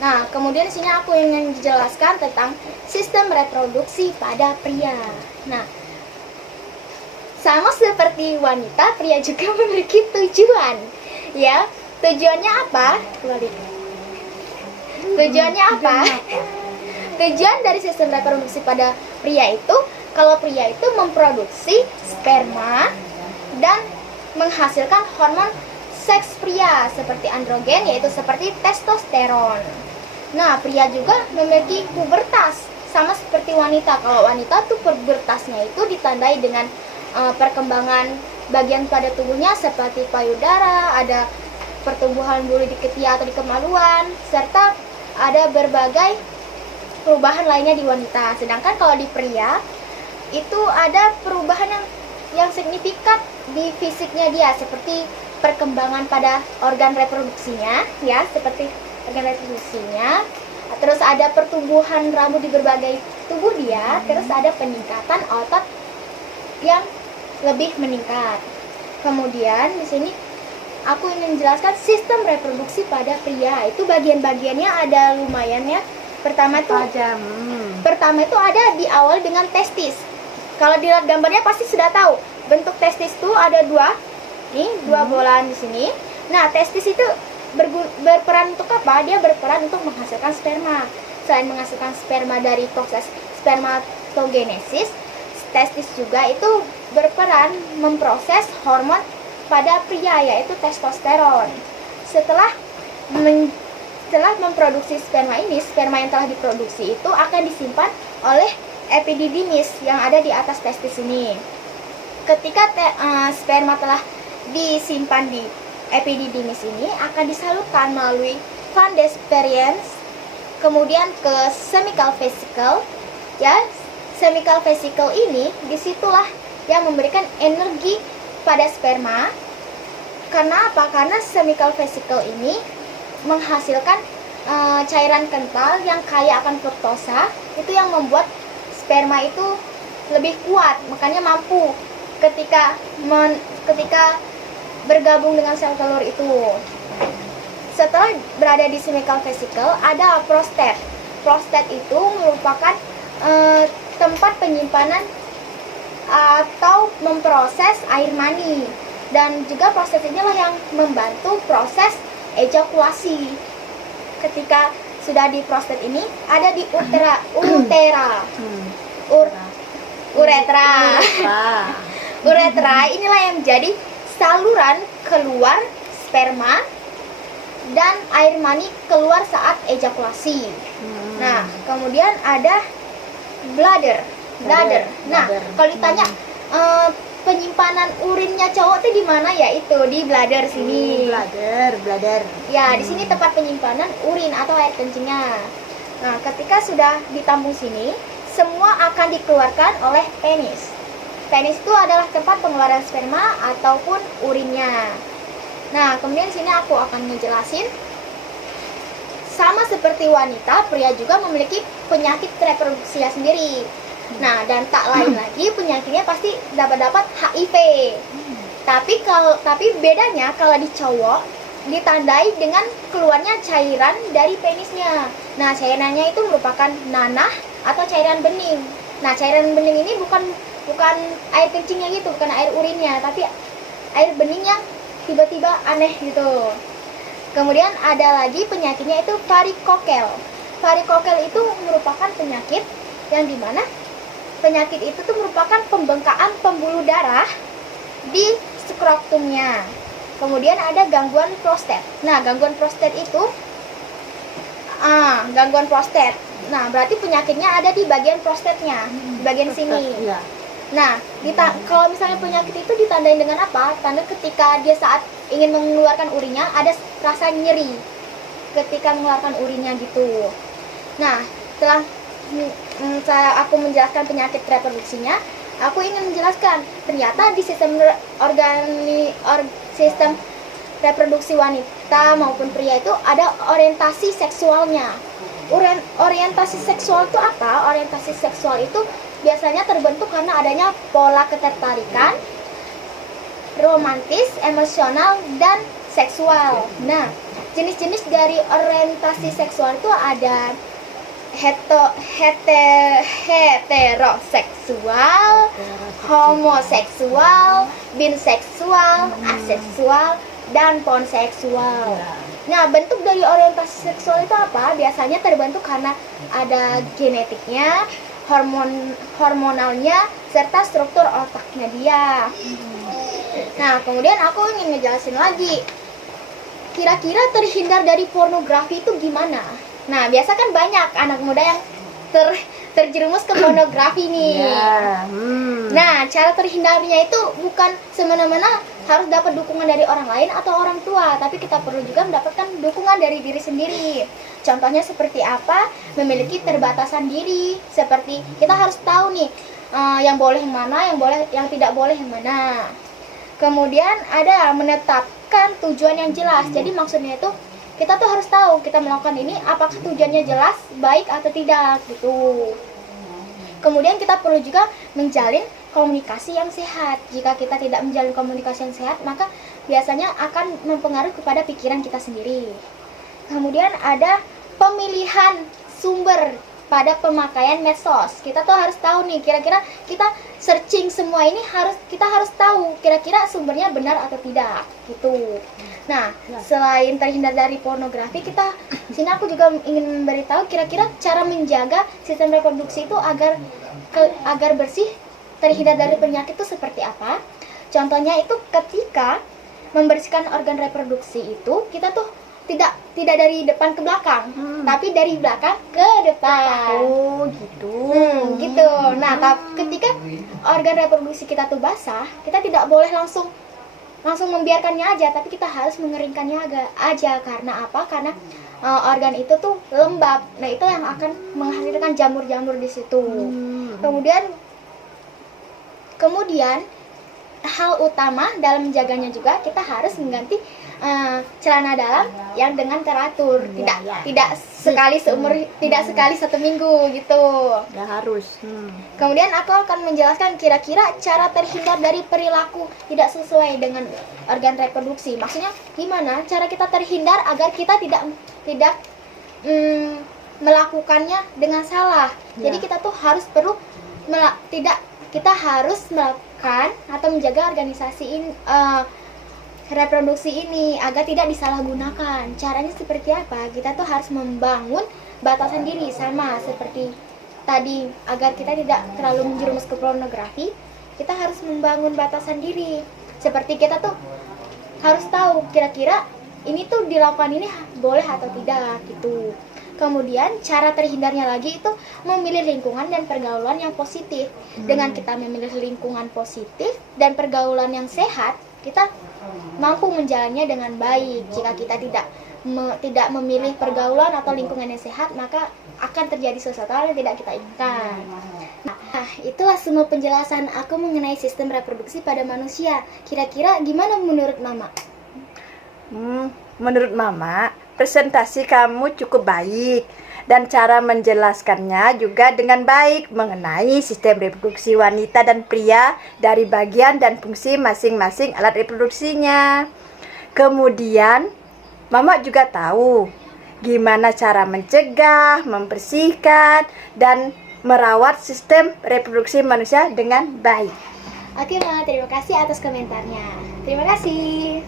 Nah, kemudian di sini aku ingin menjelaskan tentang sistem reproduksi pada pria. Nah, sama seperti wanita, pria juga memiliki tujuan. Ya, tujuannya apa? Tujuannya apa? Tujuan dari sistem reproduksi pada pria itu, kalau pria itu memproduksi sperma dan menghasilkan hormon seks pria seperti androgen, yaitu seperti testosteron. Nah, pria juga memiliki pubertas sama seperti wanita. Kalau wanita tuh pubertasnya itu ditandai dengan perkembangan bagian pada tubuhnya seperti payudara, ada pertumbuhan bulu di ketiak atau di kemaluan, serta ada berbagai perubahan lainnya di wanita. Sedangkan kalau di pria itu ada perubahan yang signifikan di fisiknya dia, seperti perkembangan pada organ reproduksinya, ya, seperti organ reproduksinya. Terus ada pertumbuhan rambut di berbagai tubuh dia, terus ada peningkatan otot yang lebih meningkat. Kemudian di sini aku ingin menjelaskan sistem reproduksi pada pria. Itu bagian-bagiannya ada lumayan ya. Pertama itu ada di awal dengan testis. Kalau dilihat gambarnya pasti sudah tahu. Bentuk testis itu ada dua. Nih, dua bolaan di sini. Nah, testis itu berperan untuk apa? Dia berperan untuk menghasilkan sperma. Selain menghasilkan sperma dari proses spermatogenesis, testis juga itu berperan memproses hormon pada pria, yaitu testosteron. Setelah memproduksi sperma ini, sperma yang telah diproduksi itu akan disimpan oleh epididymis yang ada di atas testis ini. Ketika sperma telah disimpan di epididymis ini, akan disalurkan melalui van Desprens, kemudian ke chemical vesicle. Ya, chemical vesicle ini disitulah yang memberikan energi pada sperma. Karena apa? Karena chemical vesicle ini menghasilkan cairan kental yang kaya akan fruktosa, itu yang membuat sperma itu lebih kuat, makanya mampu ketika bergabung dengan sel telur itu. Setelah berada di chemical vesicle, ada prostat. Prostat itu merupakan tempat penyimpanan atau memproses air mani, dan juga proses inilah yang membantu proses ejakulasi. Ketika sudah di prostat ini, ada di uretra. Inilah yang menjadi saluran keluar sperma dan air mani keluar saat ejakulasi. Nah, kemudian ada bladder. Nah, kalau ditanya penyimpanan urinnya cowok tuh di mana, ya itu di bladder sini. Bladder. Ya, di sini tempat penyimpanan urin atau air kencingnya. Nah, ketika sudah ditampung sini, semua akan dikeluarkan oleh penis. Penis itu adalah tempat pengeluaran sperma ataupun urinnya. Nah, kemudian di sini aku akan ngejelasin. Sama seperti wanita, pria juga memiliki penyakit reproduksinya sendiri. Nah, dan tak lain lagi penyakitnya pasti dapat HIV. Tapi bedanya kalau di cowok ditandai dengan keluarnya cairan dari penisnya. Nah, cairannya itu merupakan nanah atau cairan bening. Nah, cairan bening ini bukan air kencingnya gitu, bukan air urinnya, tapi air bening yang tiba-tiba aneh gitu. Kemudian ada lagi penyakitnya itu varikokel. Varikokel itu merupakan penyakit yang dimana penyakit itu tuh merupakan pembengkakan pembuluh darah di skrotumnya. Kemudian ada gangguan prostat. Nah, gangguan prostat itu Nah, berarti penyakitnya ada di bagian prostatnya, di bagian sini. Iya. Nah, kalau misalnya penyakit itu ditandai dengan apa? Tanda ketika dia saat ingin mengeluarkan urinnya ada rasa nyeri ketika mengeluarkan urinnya gitu. Nah, setelah aku menjelaskan penyakit reproduksinya, aku ingin menjelaskan ternyata di sistem sistem reproduksi wanita maupun pria itu ada orientasi seksualnya. Orientasi seksual itu apa? Orientasi seksual itu biasanya terbentuk karena adanya pola ketertarikan, romantis, emosional, dan seksual. Nah, jenis-jenis dari orientasi seksual itu ada heteroseksual, homoseksual, biseksual, aseksual, dan panseksual. Nah, bentuk dari orientasi seksual itu apa? Biasanya terbentuk karena ada genetiknya, hormonalnya, serta struktur otaknya dia. Nah, kemudian aku ingin ngejelasin lagi. Kira-kira terhindar dari pornografi itu gimana? Nah, biasa kan banyak anak muda yang terjerumus ke pornografi nih. Nah, cara terhindarnya itu bukan semena-mena harus dapat dukungan dari orang lain atau orang tua, tapi kita perlu juga mendapatkan dukungan dari diri sendiri. Contohnya seperti apa? Memiliki terbatasan diri. Seperti kita harus tahu nih yang boleh yang mana, yang tidak boleh yang mana. Kemudian ada menetapkan tujuan yang jelas. Jadi maksudnya itu kita tuh harus tahu kita melakukan ini apakah tujuannya jelas, baik atau tidak gitu. Kemudian kita perlu juga menjalin komunikasi yang sehat. Jika kita tidak menjalin komunikasi yang sehat, maka biasanya akan mempengaruhi kepada pikiran kita sendiri. Kemudian ada pemilihan sumber pada pemakaian medsos. Kita tuh harus tahu nih, kira-kira kita searching semua ini kita harus tahu kira-kira sumbernya benar atau tidak gitu. Nah, selain terhindar dari pornografi, sini aku juga ingin memberitahu kira-kira cara menjaga sistem reproduksi itu agar bersih, terhindar dari penyakit itu seperti apa. Contohnya itu ketika membersihkan organ reproduksi itu kita tuh tidak dari depan ke belakang, tapi dari belakang ke depan. Oh, gitu. Gitu. Nah, ketika organ reproduksi kita tuh basah, kita tidak boleh langsung membiarkannya aja, tapi kita harus mengeringkannya aja. Karena apa? Karena organ itu tuh lembab. Nah, itu yang akan menghasilkan jamur-jamur di situ. Kemudian hal utama dalam menjaganya juga kita harus mengganti celana dalam yang dengan teratur, tidak sekali satu minggu gitu. Nggak harus. Kemudian aku akan menjelaskan kira-kira cara terhindar dari perilaku tidak sesuai dengan organ reproduksi. Maksudnya gimana cara kita terhindar agar kita tidak melakukannya dengan salah. Jadi kita tuh harus kita harus melakukan atau menjaga organisasi reproduksi ini agar tidak disalahgunakan. Caranya seperti apa? Kita tuh harus membangun batasan diri, sama seperti tadi, agar kita tidak terlalu menjerumus ke pornografi. Kita harus membangun batasan diri. Seperti kita tuh harus tahu kira-kira ini tuh dilakukan ini boleh atau tidak gitu. Kemudian cara terhindarnya lagi itu memilih lingkungan dan pergaulan yang positif. Dengan kita memilih lingkungan positif dan pergaulan yang sehat, kita mampu menjalannya dengan baik. Jika kita tidak memilih pergaulan atau lingkungan yang sehat, maka akan terjadi sesuatu yang tidak kita inginkan. Nah, itulah semua penjelasan aku mengenai sistem reproduksi pada manusia. Kira-kira gimana menurut Mama? Menurut Mama, presentasi kamu cukup baik dan cara menjelaskannya juga dengan baik mengenai sistem reproduksi wanita dan pria dari bagian dan fungsi masing-masing alat reproduksinya. Kemudian, Mama juga tahu gimana cara mencegah, membersihkan, dan merawat sistem reproduksi manusia dengan baik. Oke, Ma, terima kasih atas komentarnya. Terima kasih.